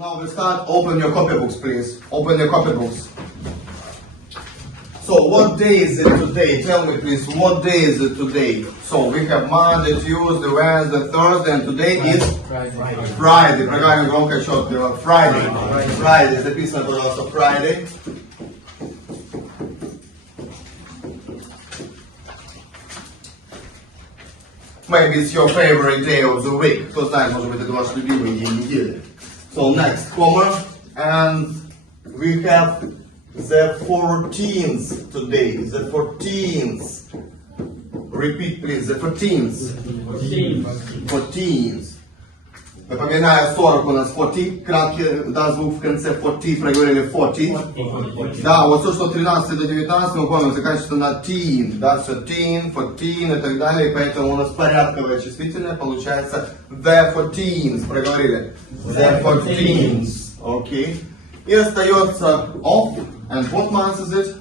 now we start. Open your copybooks, please. Open your copybooks. So, what day is it today? Tell me, please, what day is it today? So, we have Monday, Tuesday, Wednesday, Thursday, and today is Friday. Программе громко отчетливо. Friday. Записано, пожалуйста, Friday. Maybe it's your favorite day of the week. Кто знает, может быть, это ваш любимый день недели. So next, comma, and we have the 14th today. The 14th. Repeat, please. The 14th. 14th. Напоминаю, 40 у нас 40, краткий, да, звук в конце 40, проговорили 40. Да, вот все, что 13 до 19, мы помним, заканчивается на teen, да, все teen, 14 и так далее, и поэтому у нас порядковое числительное получается the 14th, проговорили. The 14th, окей. И остается off, and what month is it?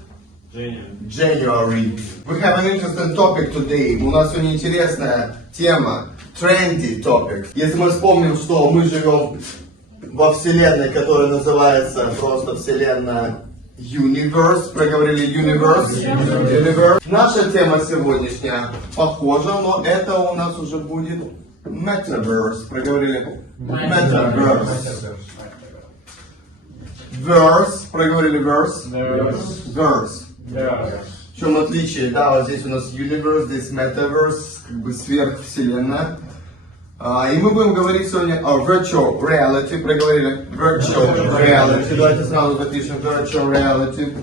January. We have an interesting topic today. У нас сегодня интересная тема. Trendy topic. Если мы вспомним, что мы живем во вселенной, которая называется просто вселенная Universe, проговорили Universe. Наша тема сегодняшняя похожа, но это у нас уже будет Metaverse, проговорили Metaverse. Verse, проговорили Verse. В чем отличие? Да, вот здесь у нас Universe, здесь Metaverse, как бы сверхвселенная. И мы будем говорить сегодня о Virtual Reality. Проговорили Virtual Reality. Давайте сразу запишем Virtual Reality.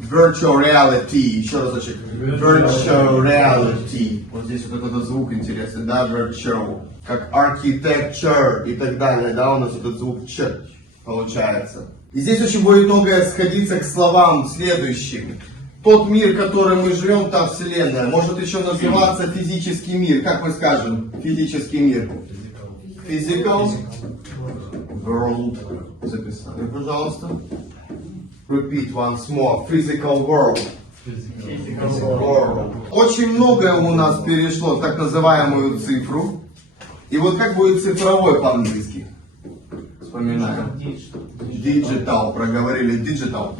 Virtual Reality. Еще разочек. Virtual Reality. Вот здесь вот этот звук интересный, да, Virtual. Как архитектор и так далее, да, у нас этот звук Ч получается. И здесь очень будет многое сходиться к словам следующим. Тот мир, в котором мы живем, та вселенная, может еще называться физический мир. Как мы скажем? Физический мир. Physical world. Записали, пожалуйста. Repeat once more. Physical world. Очень многое у нас перешло в так называемую цифру. И вот как будет цифровой по-английски? Вспоминаем. Digital. Проговорили digital.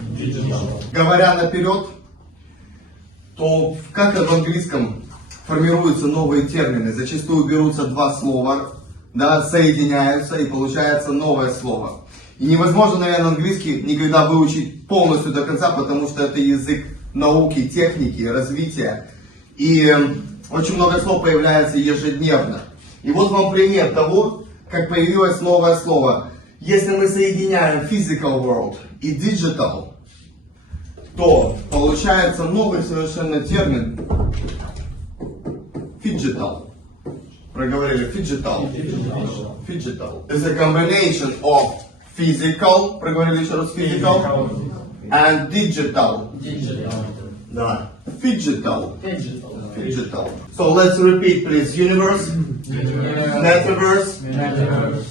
Говоря наперед, то как в английском формируются новые термины. Зачастую берутся два слова, да, соединяются и получается новое слово. И невозможно, наверное, английский никогда выучить полностью до конца, потому что это язык науки, техники, развития. И очень много слов появляется ежедневно. И вот вам пример того, как появилось новое слово. Если мы соединяем physical world и digital, то получается новый совершенно термин digital. Проговорили digital. Digital. It's a combination of physical, проговорили еще раз physical, and digital. Да. Digital. So let's repeat, please. Universe, Metaverse,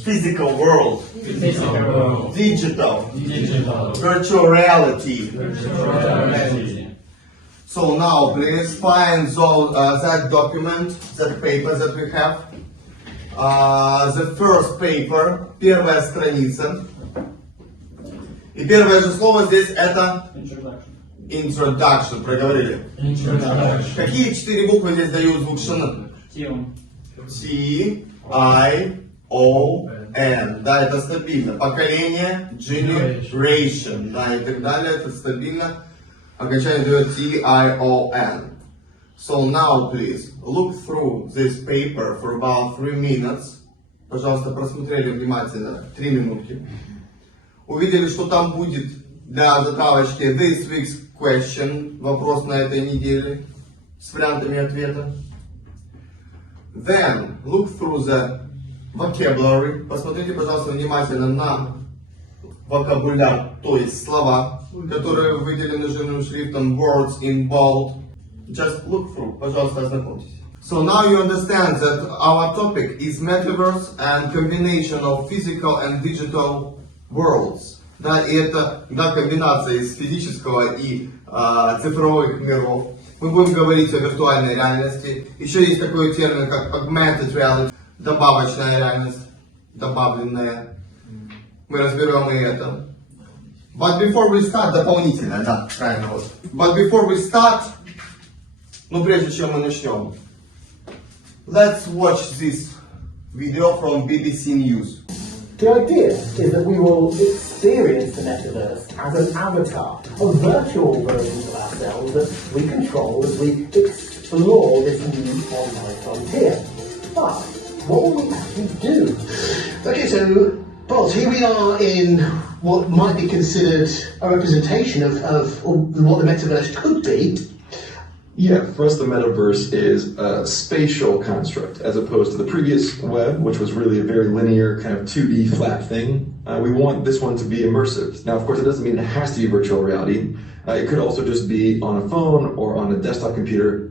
physical world, digital, virtual reality. So now, please find that document, that paper that we have. The first paper, первая страница. И первое же слово здесь это Introduction, проговорили. Какие четыре буквы здесь дают звук Ш? T-I-O-N. Да, это стабильно. Поколение, generation, да, и так далее, это стабильно. Окончание дает T-I-O-N. So now, please, look through this paper for about 3 minutes. Пожалуйста, просмотрели внимательно 3 минутки. Увидели, что там будет для затравочки this week's question, вопрос на этой неделе, с вариантами ответа. Then, look through the vocabulary. Посмотрите, пожалуйста, внимательно на вокабуляр, то есть слова, которые выделены жирным шрифтом, words in bold. Just look through, пожалуйста, ознакомьтесь. So now you understand that our topic is Metaverse and combination of physical and digital worlds. Да, и это, да, комбинация из физического и цифровых миров. Мы будем говорить о виртуальной реальности. Еще есть такой термин, как Augmented Reality, добавочная реальность, добавленная. Мы разберем и это. But before we start, дополнительная, да, правильно вот. But before we start, ну прежде чем мы начнем, let's watch this video from BBC News. The idea is that we will experience the metaverse as an avatar, a virtual version of ourselves that we control as we explore this new online frontier. But what will we actually do? Okay, so, Boz, here we are in what might be considered a representation of what the metaverse could be. Yeah, for us the metaverse is a spatial construct as opposed to the previous web, which was really a very linear kind of 2D flat thing. We want this one to be immersive. Now, of course, it doesn't mean it has to be virtual reality. It could also just be on a phone or on a desktop computer.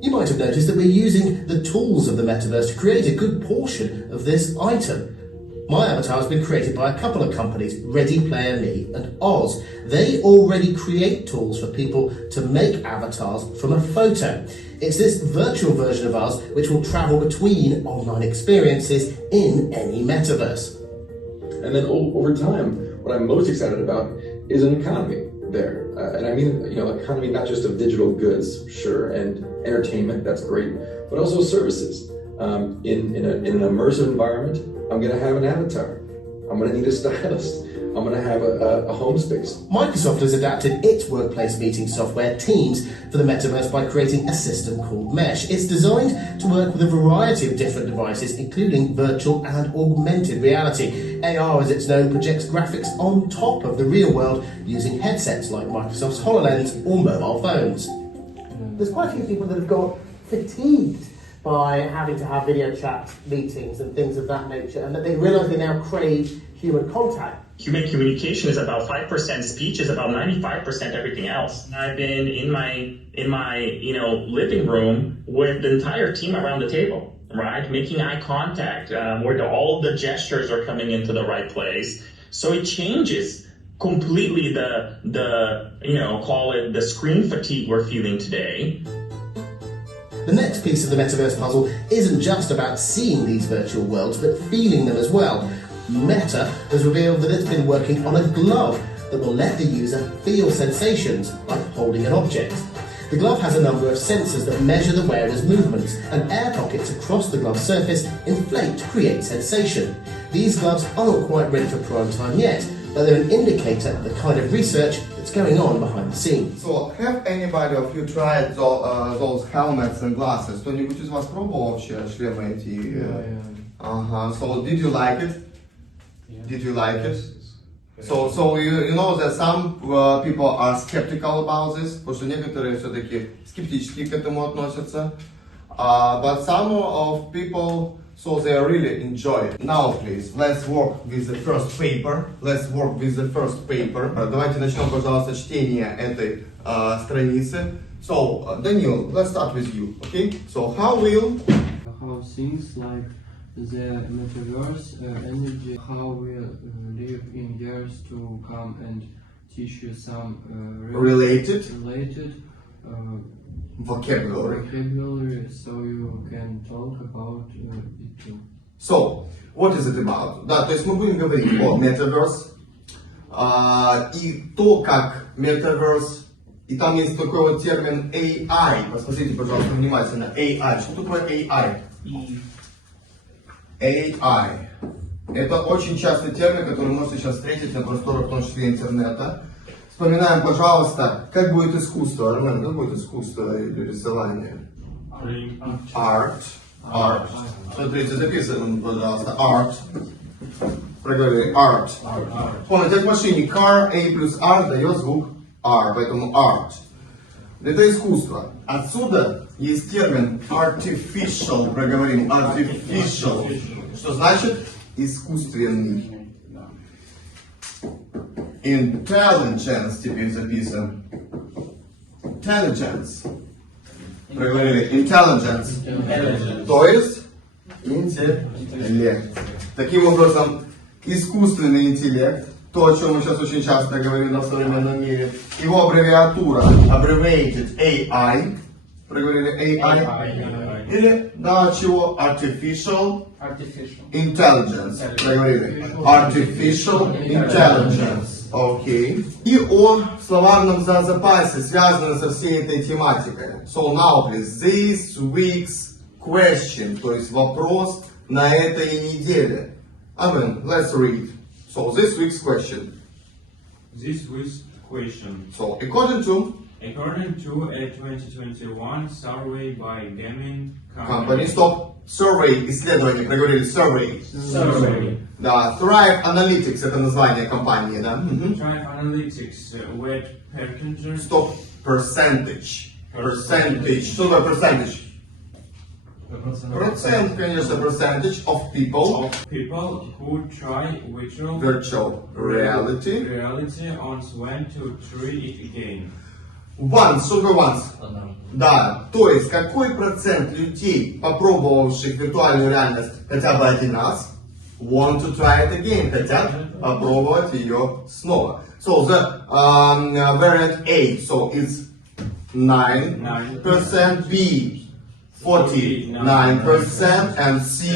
You might have noticed that we're using the tools of the metaverse to create a good portion of this item. My avatar has been created by a couple of companies, Ready Player Me and Oz. They already create tools for people to make avatars from a photo. It's this virtual version of us which will travel between online experiences in any metaverse. And then over time, what I'm most excited about is an economy there. And I mean, economy not just of digital goods, sure, and entertainment, that's great, but also services. In an immersive environment, I'm going to have an avatar. I'm going to need a stylist. I'm going to have a home space. Microsoft has adapted its workplace meeting software Teams for the metaverse by creating a system called Mesh. It's designed to work with a variety of different devices, including virtual and augmented reality. AR, as it's known, projects graphics on top of the real world using headsets like Microsoft's HoloLens or mobile phones. There's quite a few people that have got fatigued by having to have video chat meetings and things of that nature, and that they realise they now crave human contact. Human communication is about 5%, speech is about 95% everything else. I've been in my living room with the entire team around the table, right? Making eye contact, where all the gestures are coming into the right place. So it changes completely call it the screen fatigue we're feeling today. The next piece of the metaverse puzzle isn't just about seeing these virtual worlds, but feeling them as well. Meta has revealed that it's been working on a glove that will let the user feel sensations, like holding an object. The glove has a number of sensors that measure the wearer's movements, and air pockets across the glove surface inflate to create sensation. These gloves aren't quite ready for prime time yet, but they're an indicator of the kind of research that's going on behind the scenes. So, have anybody of you tried those helmets and glasses? Кто-нибудь из вас пробовал вообще шлемы эти? Yeah. Ага. So, did you like it? Yeah. Did you like it? So you know that some people are skeptical about this, потому что некоторые все-таки скептически к этому относятся. But some of people, so they really enjoy it. Now, please, let's work with the first paper. Давайте начнем, пожалуйста, чтение этой страницы. So, Daniel, let's start with you, okay? So, how things like the metaverse, energy, how we live in years to come and teach you some related vocabulary, so you can talk about it too. So, what is it about? Да, то есть мы будем говорить о Metaverse, и то, как Metaverse, и там есть такой вот термин AI. Посмотрите, пожалуйста, внимательно. AI. Что такое AI? AI. Это очень частый термин, который вы можете сейчас встретить на просторах, в том числе интернета. Вспоминаем, пожалуйста, как будет искусство. Армен, как будет искусство или рисование? Art. Смотрите, записываем, пожалуйста. Art. Проговорили. Art. Помните, как в машине car, A плюс R дает звук R, поэтому art. Это искусство. Отсюда есть термин artificial, проговорим. Artificial. Что значит искусственный. Intelligence теперь записываем. Intelligence. Проговорили. Intelligence. То есть интеллект. Таким образом, искусственный интеллект то, о чем мы сейчас очень часто говорим в современном мире. Его аббревиатура, abbreviated AI, проговорили AI, или, да, чего, Artificial Intelligence, проговорили, Artificial Intelligence, окей. И о словарном запасе, связанном со всей этой тематикой. So now, please, this week's question, то есть вопрос на этой неделе. Let's read. So this week's question. This week's question. So according to a 2021 survey by gaming company, stop, survey, исследование, проговорили survey. Survey. Да, Thrive Analytics это название компании, да? Thrive Analytics web percentage. Stop, percentage. Percentage. Что такое percentage? Процент, конечно, percentage of people Who try virtual reality. on when to try it again. Once, что такое once? Да, то есть какой процент людей, попробовавших виртуальную реальность хотя бы один раз, want to try it again, хотят попробовать ее снова. So the variant A, so it's 9%, B 49%, and C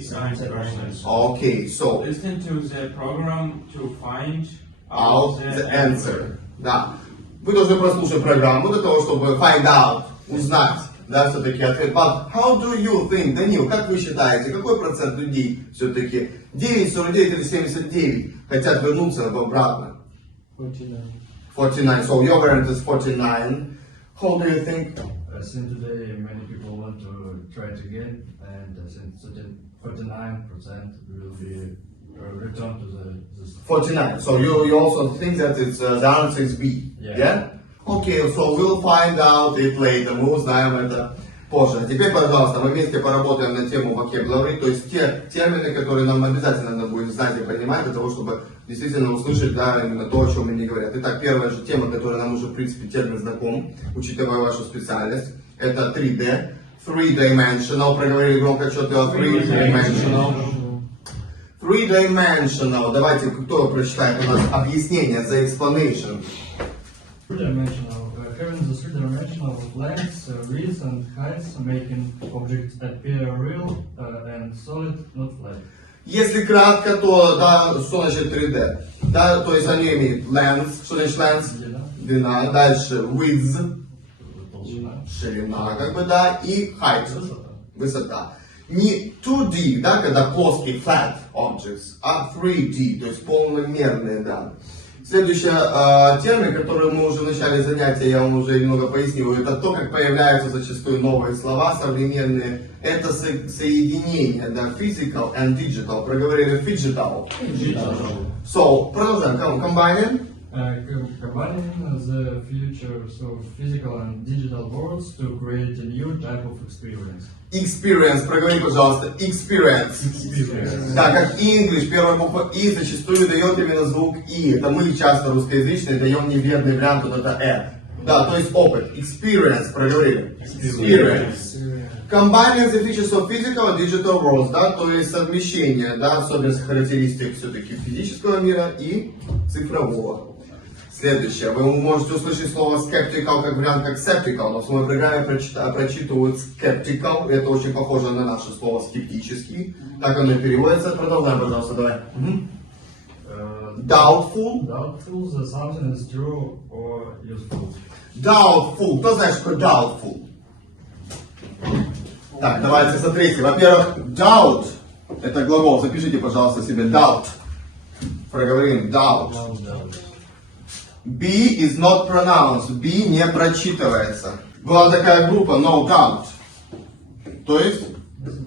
79%. okay, so Listen to the program to find out the answer. Да. Вы должны прослушать программу для того, чтобы find out, узнать, да, все-таки ответ. But how do you think, Данил, как вы считаете, какой процент людей все-таки, 9, 49 или 79, хотят вернуться обратно? 49. 49, so your variant is 49. How do you think? Since today many people want to try it again, and since 49% will be returned to the 49. So you also think that it's the answer is B. Yeah. Okay, so we'll find out it later. Мы узнаем это позже. А теперь, пожалуйста, мы вместе поработаем на тему vocabulary, то есть те термины, которые нам обязательно надо будет знать и понимать для того, чтобы действительно услышать, да, именно то, о чем они говорят. Итак, первая же тема, которая нам уже, в принципе, термин знаком, учитывая вашу специальность, это 3D. Three-dimensional, проговорили громко, отчетливо, three-dimensional. Three-dimensional. Давайте, кто прочитает у нас объяснение, the explanation. three-dimensional. Having the three-dimensional lengths, widths and heights, making objects appear real and solid, not flat. Если кратко, то, да, что значит 3D? Да, то есть они имеют length, что значит length? Длина. Дальше width, ширина, как бы, да, и height, высота. Не 2D, да, когда плоские flat objects, а 3D, то есть полномерные, да. Следующий термин, который мы уже в начале занятия, я вам уже немного пояснил, это то, как появляются зачастую новые слова современные. Это соединение, да, physical and digital. Проговорили digital. So, продолжаем. Combining. Combining the futures of physical and digital worlds to create a new type of experience. Experience, проговори, пожалуйста, experience. Да, как English, первая буква И зачастую дает именно звук И. Это мы часто русскоязычные даем неверный вариант, вот это Да, то есть опыт. Experience, проговорили. Experience. Combining the features of physical and digital worlds, да, то есть совмещение, да, особенности характеристик все-таки физического мира и цифрового. Следующее. Вы можете услышать слово skeptical как вариант как skeptical, но в своей программе прочитывают skeptical. Это очень похоже на наше слово скептический. Так оно и переводится. Продолжаем, пожалуйста, давай. Doubtful. Doubtful that something is true or useful. Doubtful. Кто знает, что такое doubtful? Так, давайте смотрите. Во-первых, doubt. Это глагол. Запишите, пожалуйста, себе doubt. Проговорим doubt. B is not pronounced. B не прочитывается. Была такая группа no doubt. То есть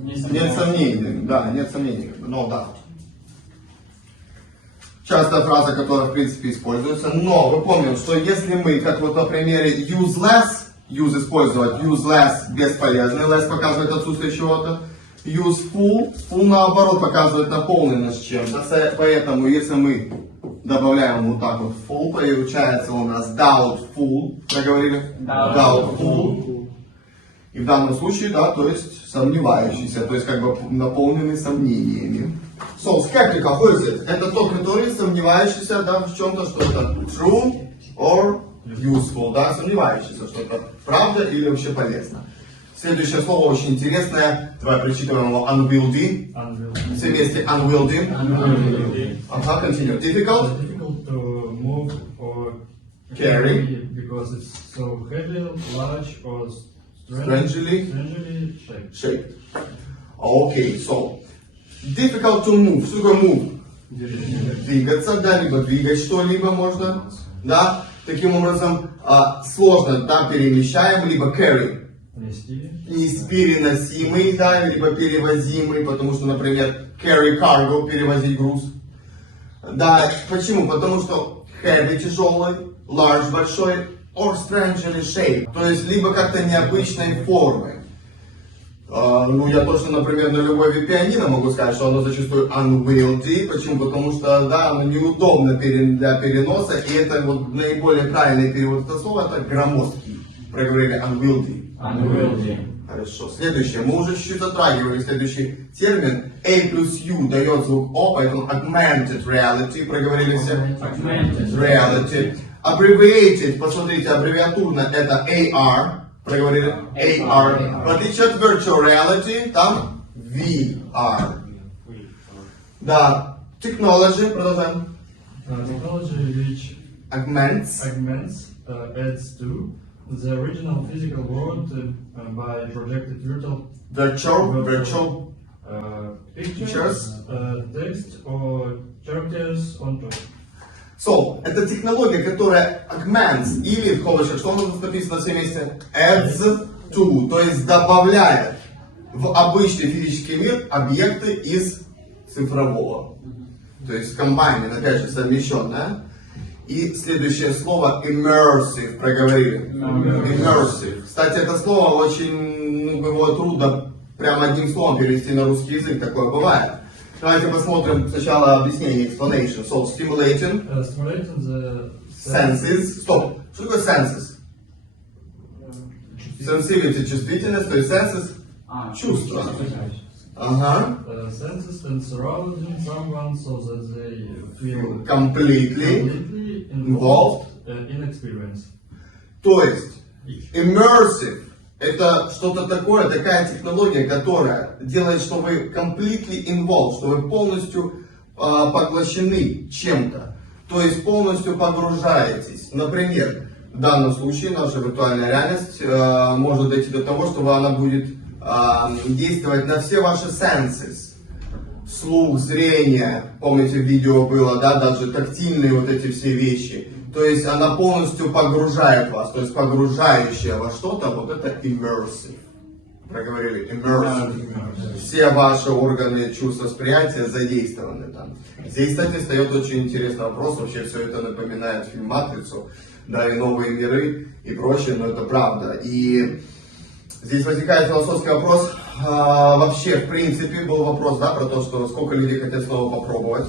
нет сомнений. Да, нет сомнений. No doubt. Частая фраза, которая в принципе используется. Но вы помните, что если мы, как вот на примере useless, use использовать, useless бесполезный, less показывает отсутствие чего-то. Useful, full наоборот показывает наполненность чем-то. Поэтому если мы добавляем вот так вот full, получается у нас doubtful. Проговорили? Doubtful. И в данном случае, да, то есть сомневающийся, то есть как бы наполненный сомнениями. So, skeptical, who is it? Это тот, который сомневающийся, да, в чем-то, что это true or useful, да, сомневающийся, что это правда или вообще полезно. Следующее слово очень интересное. Давай прочитаем его. Unwieldy. Все вместе. Unwieldy. Ага, continue. Difficult. Difficult to move or Carry. because it's so heavy, large, or Strangely shaped. shaped. Okay, so difficult to move. Что такое move? Двигаться, да, либо двигать что-либо можно, да. Таким образом, сложно, да, перемещаем, либо carry. Переносимый, да, либо перевозимый, потому что, например, carry cargo, перевозить груз. Да, почему? Потому что heavy тяжелый, large большой, or strangely shaped, то есть либо как-то необычной формы. Ну, я точно, например, на любой вид пианино могу сказать, что оно зачастую unwieldy. Почему? Потому что, да, оно неудобно для переноса, и это вот наиболее правильный перевод этого слова, это громоздкий. Проговорили unwieldy. Хорошо. Следующее. Мы уже чуть-чуть затрагивали следующий термин. A плюс U дает звук O, поэтому augmented reality. Проговорили все? Augmented reality. Abbreviated, посмотрите, аббревиатурно это AR. Проговорили AR. В отличие от virtual reality, там VR. Да. Technology, продолжаем. Technology which Augments. adds to the original physical world by projected Virtual pictures, text or characters on top. So, это технология, которая augments, или в скобочках, что у нас тут написано все вместе? Adds to, то есть добавляет в обычный физический мир объекты из цифрового. То есть combined, опять же, совмещенное. И следующее слово immersive, проговорили. Immersive. Кстати, это слово очень, его трудно прямо одним словом перевести на русский язык, такое бывает. Давайте посмотрим сначала объяснение, explanation. So, stimulating The senses. Стоп. Что такое senses? Sensitivity, чувствительность, то есть senses чувство. Ага. senses and surrounding someone so that they feel Completely involved. in experience. То есть, immersive это что-то такое, такая технология, которая делает, что вы completely involved, что вы полностью поглощены чем-то. То есть полностью погружаетесь. Например, в данном случае наша виртуальная реальность может дойти до того, что она будет действовать на все ваши senses. Слух, зрение, помните, в видео было, да, даже тактильные вот эти все вещи. То есть она полностью погружает вас, то есть погружающая во что-то, вот это immersive. Проговорили, immersive. Все ваши органы чувств восприятия задействованы там. Здесь, кстати, встает очень интересный вопрос, вообще все это напоминает фильм «Матрицу», да, и новые миры и прочее, но это правда. И здесь возникает философский вопрос, вообще, в принципе, был вопрос, да, про то, что сколько людей хотят снова попробовать.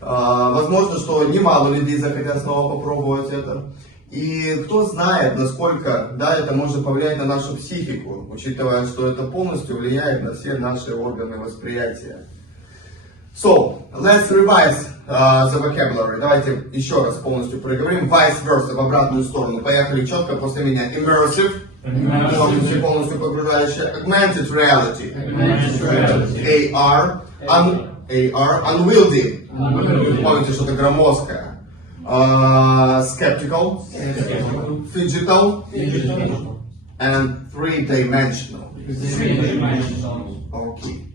Возможно, что немало людей захотят снова попробовать это. И кто знает, насколько, да, это может повлиять на нашу психику, учитывая, что это полностью влияет на все наши органы восприятия. So, let's revise the vocabulary. Давайте еще раз полностью проговорим. Vice versa, в обратную сторону. Поехали четко после меня. Immersive. Полностью погружающая. Augmented reality. AR. Unwieldy. Помните, что-то громоздкое. Skeptical. Digital. And three-dimensional. Okay.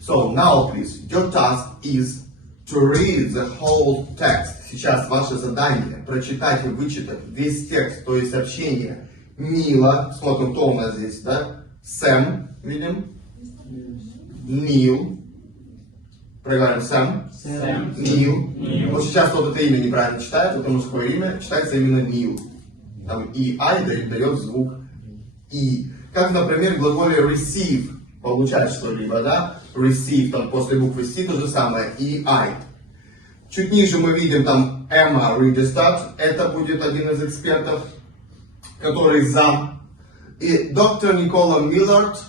So now, please, your task is to read the whole text. Сейчас ваше задание прочитать и вычитать весь текст, то есть сообщение. Мила, смотрим, кто у нас здесь, да? Сэм, видим? Нил. Проговорим, Сэм. Нил. Вот сейчас кто-то это имя неправильно читает, это мужское имя, читается именно Нил. Там и I дает звук И. Как, например, в глаголе receive, получать что-либо, да? Receive, там после буквы C то же самое, и I. Чуть ниже мы видим там Emma Riedestad, это будет один из экспертов, который за. И доктор Никола Миллард,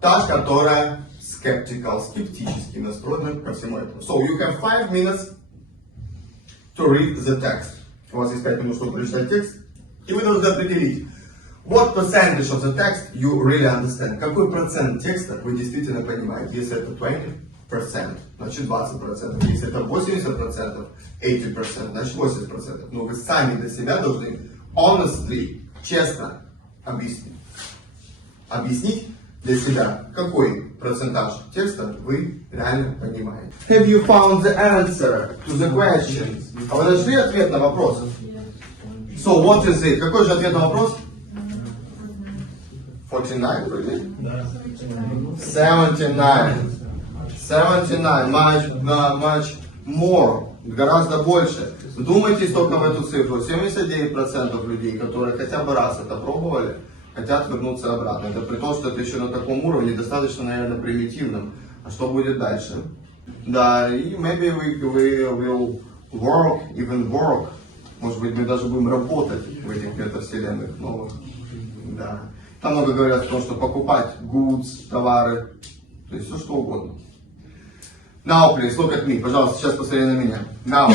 та, которая скептически настроены ко всему этому. So you have 5 minutes to read the text. У вас есть 5 минут, чтобы прочитать текст, и вы должны определить, what percentage of the text you really understand. Какой процент текста вы действительно понимаете. Если это 20%, значит 20%. Если это 80%, 80%, значит 80%. Но вы сами для себя должны honestly, честно объяснить для себя, какой процентаж текста вы реально понимаете. Have you found the answer to the question? А вы нашли ответ на вопрос? So what is it? Какой же ответ на вопрос? 49, really? 79. 79. Much more. Гораздо больше. Вдумайтесь только в эту цифру. 79% людей, которые хотя бы раз это пробовали, хотят вернуться обратно. Это при том, что это еще на таком уровне, достаточно, наверное, примитивном. А что будет дальше? Да, и maybe we will work. Может быть, мы даже будем работать в этих метавселенных новых. Да. Там много говорят о том, что покупать goods, товары, то есть все что угодно. Now, please, look at me. Пожалуйста, сейчас посмотри на меня. Now,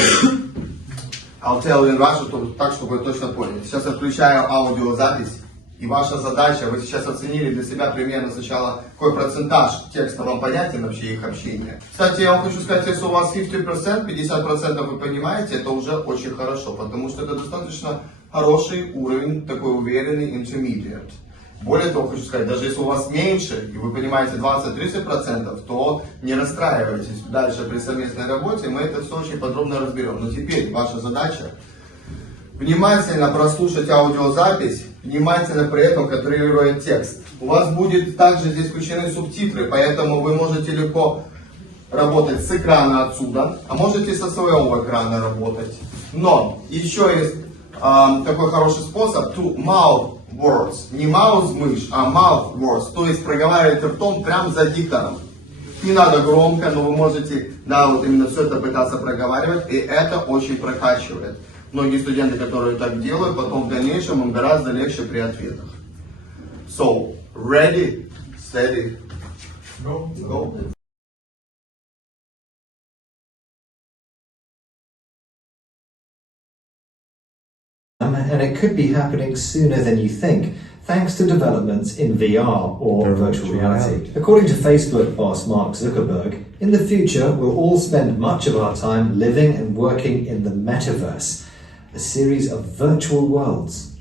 I'll tell you in Russian, так, чтобы вы точно поняли. Сейчас я включаю аудиозапись, и ваша задача, вы сейчас оценили для себя примерно сначала, какой процентаж текста вам понятен, вообще их общения. Кстати, я вам хочу сказать, если у вас 50% вы понимаете, это уже очень хорошо, потому что это достаточно хороший уровень, такой уверенный intermediate. Более того, хочу сказать, даже если у вас меньше, и вы понимаете 20-30%, то не расстраивайтесь. Дальше при совместной работе мы это все очень подробно разберем. Но теперь ваша задача внимательно прослушать аудиозапись, внимательно при этом контролируя текст. У вас будет также здесь включены субтитры, поэтому вы можете легко работать с экрана отсюда, а можете со своего экрана работать. Но еще есть такой хороший способ to mouth words. Не mouse мышь, а mouth words. То есть проговаривать ртом прямо за диктором. Не надо громко, но вы можете, да, вот именно все это пытаться проговаривать, и это очень прокачивает. Многие студенты, которые так делают, потом в дальнейшем им гораздо легче при ответах. So, ready, steady, go. And it could be happening sooner than you think, thanks to developments in VR or virtual reality. According to Facebook boss Mark Zuckerberg, in the future we'll all spend much of our time living and working in the Metaverse, a series of virtual worlds.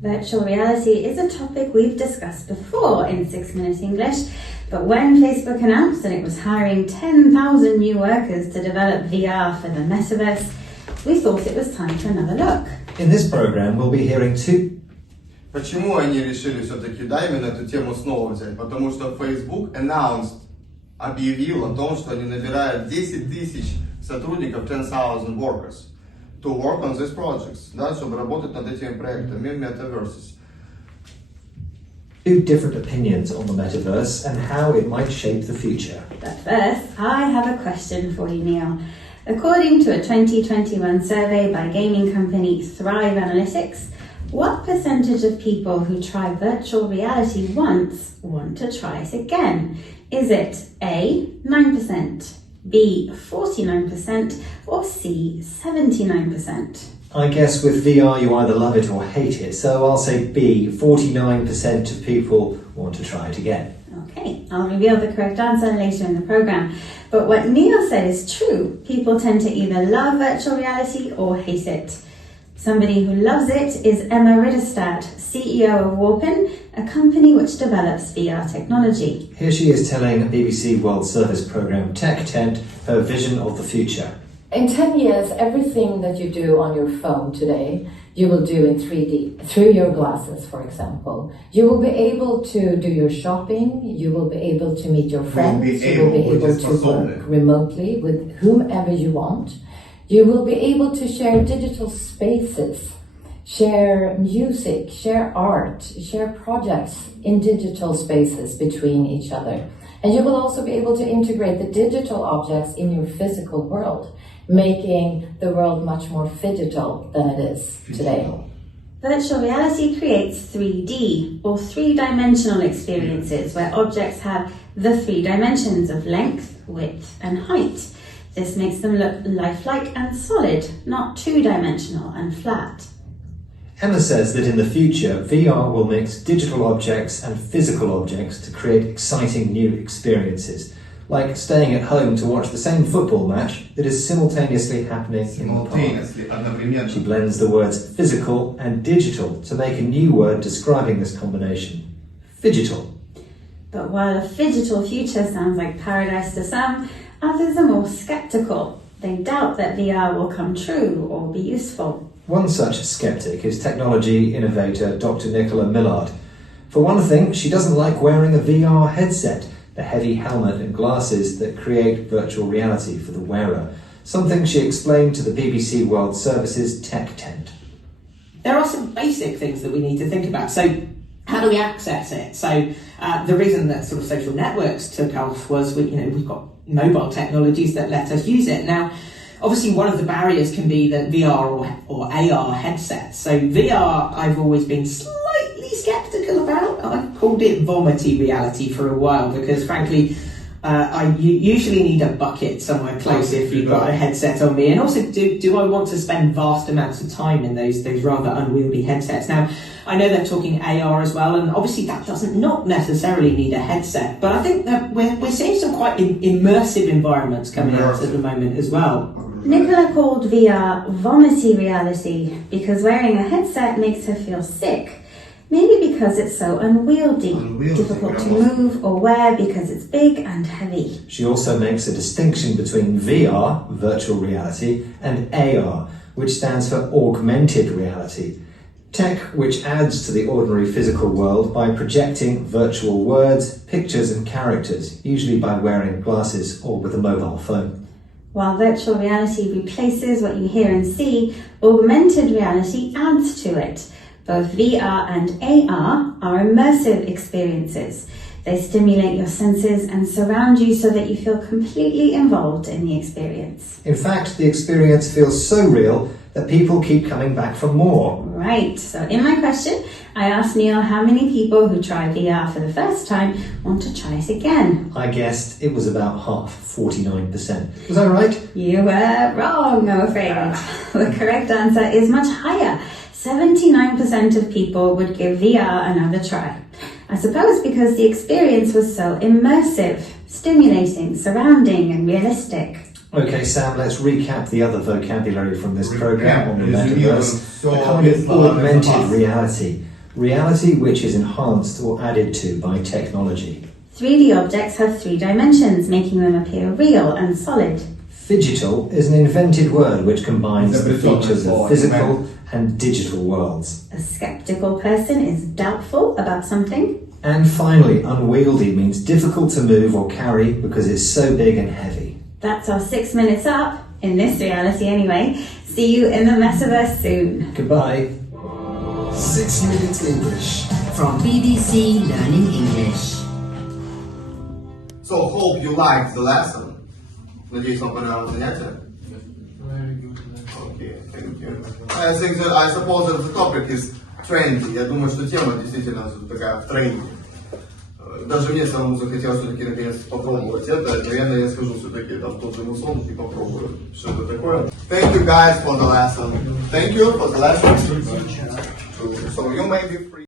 Virtual reality is a topic we've discussed before in 6 Minute English, but when Facebook announced that it was hiring 10,000 new workers to develop VR for the Metaverse, we thought it was time for another look. In this program, we'll be hearing two. Почему они решили все-таки, да, именно эту тему снова взять? Потому что Facebook объявил о том, что они набирают 10 тысяч сотрудников, 10,000 workers, to work on these projects, да, чтобы работать над этими проектами Metaverses. Two different opinions on the Metaverse and how it might shape the future. But first, I have a question for you, Neil. According to a 2021 survey by gaming company Thrive Analytics, what percentage of people who try virtual reality once want to try it again? Is it A, 9%, B, 49%, or C, 79%? I guess with VR you either love it or hate it, so I'll say B, 49% of people want to try it again. Okay, I'll reveal the correct answer later in the program. But what Neil said is true. People tend to either love virtual reality or hate it. Somebody who loves it is Emma Ridderstad, CEO of Warpin, a company which develops VR technology. Here she is telling BBC World Service programme Tech Tent her vision of the future. In 10 years, everything that you do on your phone today, you will do in 3D, through your glasses, for example. You will be able to do your shopping, you will be able to meet your friends, you will be able to work remotely with whomever you want. You will be able to share digital spaces, share music, share art, share projects in digital spaces between each other. And you will also be able to integrate the digital objects in your physical world, making the world much more phygital than it is today. Virtual reality creates 3D, or three-dimensional experiences where objects have the three dimensions of length, width, and height. This makes them look lifelike and solid, not two-dimensional and flat. Emma says that in the future, VR will mix digital objects and physical objects to create exciting new experiences, like staying at home to watch the same football match that is simultaneously happening in the park. She blends the words physical and digital to make a new word describing this combination: phygital. But while a phygital future sounds like paradise to some, others are more skeptical. They doubt that VR will come true or be useful. One such skeptic is technology innovator Dr. Nicola Millard. For one thing, she doesn't like wearing a VR headset, the heavy helmet and glasses that create virtual reality for the wearer, something she explained to the BBC World Service's Tech Tent. There are some basic things that we need to think about. So how do we access it? So the reason that sort of social networks took off was we've got mobile technologies that let us use it. Now, obviously one of the barriers can be the VR or AR headsets. So VR I've always been slightly skeptical about. I called it vomity reality for a while because frankly I usually need a bucket somewhere close if you've got a headset on me, and also do I want to spend vast amounts of time in those rather unwieldy headsets. Now I know they're talking AR as well, and obviously that doesn't not necessarily need a headset, but I think that we're seeing some quite immersive environments coming out at the moment as well. Nicola called VR vomity reality because wearing a headset makes her feel sick. Maybe because it's so unwieldy, difficult to move or wear because it's big and heavy. She also makes a distinction between VR, virtual reality, and AR, which stands for augmented reality. Tech which adds to the ordinary physical world by projecting virtual words, pictures and characters, usually by wearing glasses or with a mobile phone. While virtual reality replaces what you hear and see, augmented reality adds to it. Both VR and AR are immersive experiences. They stimulate your senses and surround you so that you feel completely involved in the experience. In fact, the experience feels so real that people keep coming back for more. Right, so in my question, I asked Neil how many people who try VR for the first time want to try it again. I guessed it was about half, 49%. Was I right? You were wrong, I'm afraid. The correct answer is much higher. 79% of people would give VR another try. I suppose because the experience was so immersive, stimulating, surrounding and realistic. Okay, Sam, let's recap the other vocabulary from this program on the Metaverse. A kind of augmented reality. Reality which is enhanced or added to by technology. 3D objects have three dimensions, making them appear real and solid. Phygital is an invented word which combines the features of physical and digital worlds. A skeptical person is doubtful about something. And finally, unwieldy means difficult to move or carry because it's so big and heavy. That's our 6 minutes up, in this reality anyway. See you in the Metaverse soon. Goodbye. 6 Minutes English from BBC Learning English. So hope you liked the lesson. Надеюсь, вам понравилось занятие. Okay, thank you. I suppose that the topic is trendy. Я думаю, что тема действительно такая в тренде. Даже мне самому захотелось все-таки наконец попробовать это. Наверное, я скажу все-таки там тот же мусон и попробую. Что это такое? Thank you guys for the lesson. Thank you for the lesson. So you may be free.